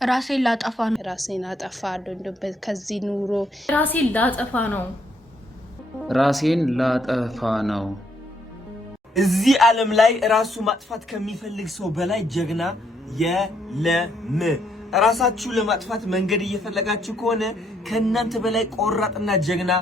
ራሴን ላጠፋ ነው። ራሴን አጠፋለሁ እንደበት ከዚህ ኑሮ ራሴን ላጠፋ ነው። ራሴን ላጠፋ ነው። እዚህ ዓለም ላይ ራሱ ማጥፋት ከሚፈልግ ሰው በላይ ጀግና የለም። ራሳችሁ ለማጥፋት መንገድ እየፈለጋችሁ ከሆነ ከእናንተ በላይ ቆራጥና ጀግና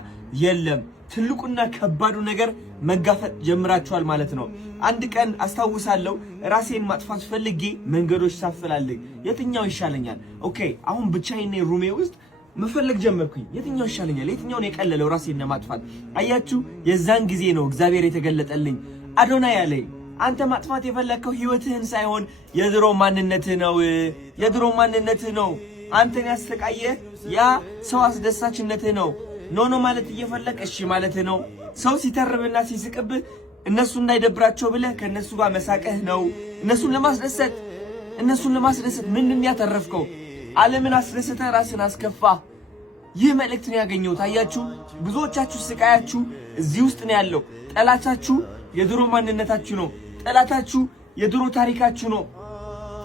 የለም። ትልቁና ከባዱ ነገር መጋፈጥ ጀምራችኋል ማለት ነው። አንድ ቀን አስታውሳለሁ ራሴን ማጥፋት ፈልጌ መንገዶች ሳፈላልግ የትኛው ይሻለኛል? ኦኬ አሁን ብቻዬን ሩሜ ውስጥ መፈለግ ጀመርኩኝ። የትኛው ይሻለኛል? የትኛው ነው የቀለለው ራሴን ለማጥፋት? አያችሁ፣ የዛን ጊዜ ነው እግዚአብሔር የተገለጠልኝ። አዶናይ ያለኝ አንተ ማጥፋት የፈለከው ህይወትህን ሳይሆን የድሮ ማንነትህ ነው። የድሮ ማንነትህ ነው አንተን ያስተቃየ ያ ሰው አስደሳችነትህ ነው። ኖ ማለት እየፈለክ እሺ ማለትህ ነው። ሰው ሲተርብና ሲስቅብህ እነሱ እንዳይደብራቸው ብለህ ከነሱ ጋር መሳቀህ ነው። እነሱን ለማስደሰት ምንድን ያተረፍከው? ዓለምን አስደሰተ ራስን አስከፋ። ይህ መልእክት ነው ያገኘሁት። አያችሁ፣ ብዙዎቻችሁ ስቃያችሁ እዚህ ውስጥ ነው ያለው። ጠላታችሁ የድሮ ማንነታችሁ ነው። ጠላታችሁ የድሮ ታሪካችሁ ነው።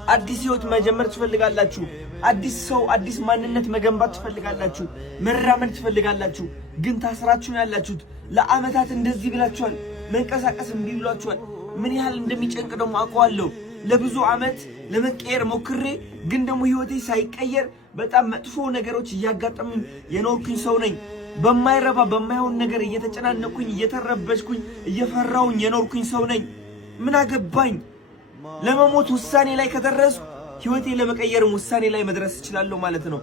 አዲስ ህይወት መጀመር ትፈልጋላችሁ። አዲስ ሰው አዲስ ማንነት መገንባት ትፈልጋላችሁ። መራመድ ትፈልጋላችሁ። ግን ታስራችሁ ነው ያላችሁት። ለአመታት እንደዚህ ብላችኋል። መንቀሳቀስ እምቢ ብላችኋል። ምን ያህል እንደሚጨንቅ ደግሞ አውቀዋለሁ። ለብዙ አመት ለመቀየር ሞክሬ ግን ደግሞ ህይወቴ ሳይቀየር በጣም መጥፎ ነገሮች እያጋጠሙኝ የኖርኩኝ ሰው ነኝ። በማይረባ በማይሆን ነገር እየተጨናነኩኝ እየተረበሽኩኝ እየፈራሁኝ የኖርኩኝ ሰው ነኝ። ምን አገባኝ? ለመሞት ውሳኔ ላይ ከደረስኩ ህይወቴ ለመቀየርም ውሳኔ ላይ መድረስ እችላለሁ ማለት ነው።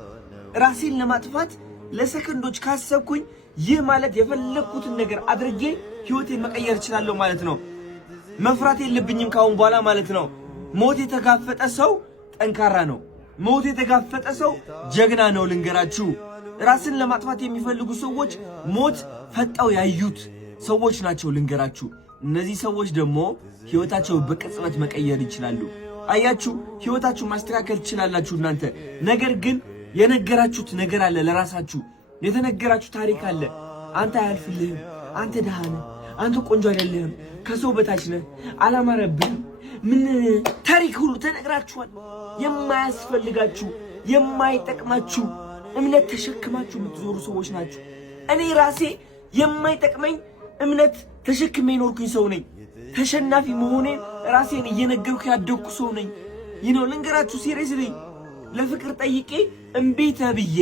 ራሴን ለማጥፋት ለሰከንዶች ካሰብኩኝ ይህ ማለት የፈለኩትን ነገር አድርጌ ህይወቴን መቀየር እችላለሁ ማለት ነው። መፍራት የለብኝም ካሁን በኋላ ማለት ነው። ሞት የተጋፈጠ ሰው ጠንካራ ነው። ሞት የተጋፈጠ ሰው ጀግና ነው። ልንገራችሁ፣ ራስን ለማጥፋት የሚፈልጉ ሰዎች ሞት ፈጣው ያዩት ሰዎች ናቸው። ልንገራችሁ፣ እነዚህ ሰዎች ደግሞ ህይወታቸው በቅጽበት መቀየር ይችላሉ። አያችሁ፣ ህይወታችሁ ማስተካከል ትችላላችሁ እናንተ። ነገር ግን የነገራችሁት ነገር አለ፣ ለራሳችሁ የተነገራችሁ ታሪክ አለ። አንተ አያልፍልህም፣ አንተ ደሃ ነህ፣ አንተ ቆንጆ አይደለህም፣ ከሰው በታች ነህ፣ አላማረብህም፣ ምን ታሪክ ሁሉ ተነግራችኋል። የማያስፈልጋችሁ የማይጠቅማችሁ እምነት ተሸክማችሁ የምትዞሩ ሰዎች ናችሁ። እኔ ራሴ የማይጠቅመኝ እምነት ተሸክሜ ኖርኩኝ ሰው ነኝ። ተሸናፊ መሆኔን ራሴን እየነገርኩ ያደግኩ ሰው ነኝ። ልንገራችሁ፣ ሲሪየስሊ ለፍቅር ጠይቄ እምቢ ተብዬ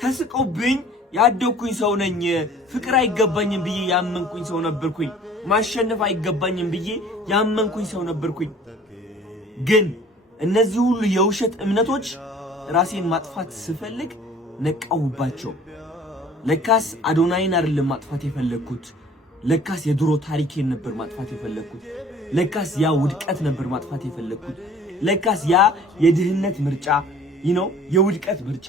ተስቆብኝ ያደግኩኝ ሰው ነኝ። ፍቅር አይገባኝም ብዬ ያመንኩኝ ሰው ነበርኩኝ። ማሸነፍ አይገባኝም ብዬ ያመንኩኝ ሰው ነበርኩኝ። ግን እነዚህ ሁሉ የውሸት እምነቶች ራሴን ማጥፋት ስፈልግ ነቃውባቸው። ለካስ አዶናይን አይደለም ማጥፋት የፈለኩት። ለካስ የድሮ ታሪኬን ነበር ማጥፋት የፈለኩት። ለካስ ያ ውድቀት ነበር ማጥፋት የፈለኩት። ለካስ ያ የድህነት ምርጫ የውድቀት ምርጫ፣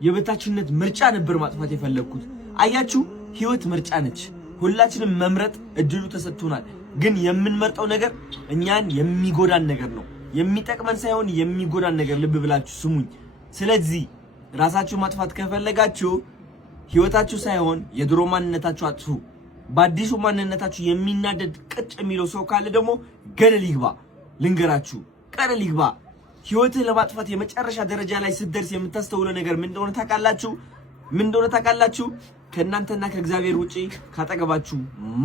የበታችነት ምርጫ ነበር ማጥፋት የፈለኩት። አያችሁ፣ ህይወት ምርጫ ነች። ሁላችንም መምረጥ እድሉ ተሰጥቶናል። ግን የምንመርጠው ነገር እኛን የሚጎዳን ነገር ነው። የሚጠቅመን ሳይሆን የሚጎዳን ነገር። ልብ ብላችሁ ስሙኝ። ስለዚህ ራሳችሁ ማጥፋት ከፈለጋችሁ ህይወታችሁ ሳይሆን የድሮ ማንነታችሁ አጥፉ። በአዲሱ ማንነታችሁ የሚናደድ ቅጭ የሚለው ሰው ካለ ደግሞ ገደል ይግባ። ልንገራችሁ፣ ገደል ይግባ። ህይወትህ ለማጥፋት የመጨረሻ ደረጃ ላይ ስትደርስ የምታስተውለው ነገር ምን እንደሆነ ታውቃላችሁ? ከእናንተና ከእግዚአብሔር ውጪ ካጠገባችሁ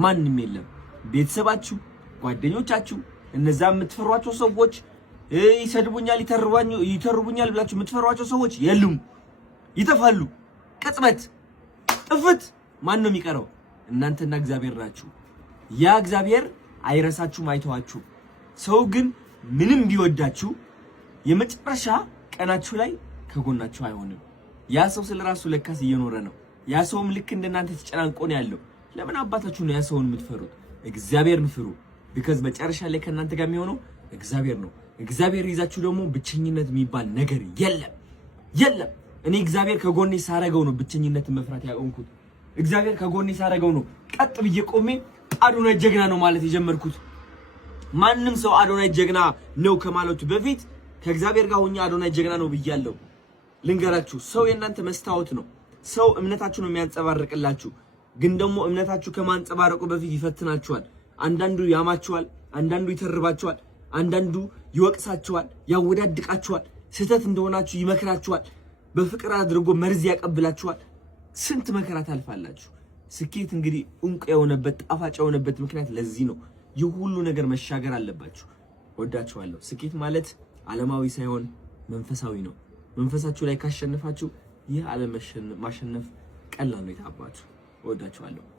ማንም የለም። ቤተሰባችሁ፣ ጓደኞቻችሁ፣ እነዛ የምትፈሯቸው ሰዎች፣ ይሰድቡኛል ይተርቡኛል ብላችሁ የምትፈሯቸው ሰዎች የሉም፣ ይጠፋሉ። ቅጽበት ጥፍት። ማን ነው የሚቀረው? እናንተና እግዚአብሔር ናችሁ። ያ እግዚአብሔር አይረሳችሁም፣ አይተዋችሁም። ሰው ግን ምንም ቢወዳችሁ የመጨረሻ ቀናችሁ ላይ ከጎናችሁ አይሆንም። ያ ሰው ስለራሱ ለካስ እየኖረ ነው። ያ ሰውም ልክ እንደናንተ ተጨናንቆ ነው ያለው። ለምን አባታችሁ ነው ያ ሰውን የምትፈሩት? እግዚአብሔርን ፍሩ። ቢካዝ መጨረሻ ላይ ከናንተ ጋር የሚሆነው እግዚአብሔር ነው። እግዚአብሔር ይዛችሁ ደግሞ ብቸኝነት የሚባል ነገር የለም። እኔ እግዚአብሔር ከጎኔ ሳረገው ነው ብቸኝነትን መፍራት ያቆምኩት። እግዚአብሔር ከጎኔ ሳረገው ነው ቀጥ ብዬ ቆሜ አዶናይ ጀግና ነው ማለት የጀመርኩት። ማንም ሰው አዶናይ ጀግና ነው ከማለቱ በፊት ከእግዚአብሔር ጋር ሆኜ አዶናይ ጀግና ነው ብያለሁ። ልንገራችሁ፣ ሰው የእናንተ መስታወት ነው። ሰው እምነታችሁ ነው የሚያንጸባርቅላችሁ። ግን ደግሞ እምነታችሁ ከማንጸባረቁ በፊት ይፈትናችኋል። አንዳንዱ ያማችኋል፣ አንዳንዱ ይተርባችኋል፣ አንዳንዱ ይወቅሳችኋል፣ ያወዳድቃችኋል። ስህተት እንደሆናችሁ ይመክራችኋል። በፍቅር አድርጎ መርዝ ያቀብላችኋል። ስንት መከራ ታልፋላችሁ። ስኬት እንግዲህ እንቁ የሆነበት ጣፋጭ የሆነበት ምክንያት ለዚህ ነው። ይህ ሁሉ ነገር መሻገር አለባችሁ። ወዳችኋለሁ። ስኬት ማለት ዓለማዊ ሳይሆን መንፈሳዊ ነው። መንፈሳችሁ ላይ ካሸነፋችሁ ይህ ዓለም ማሸነፍ ቀላል ነው። የታባችሁ። ወዳችኋለሁ።